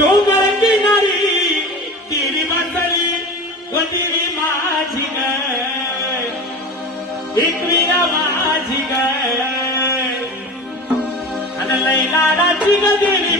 डोंगर किनारी तिरी बसली वतिरी माझी ग एकवीरा माझी ग आणि लई लाडाची ग दिली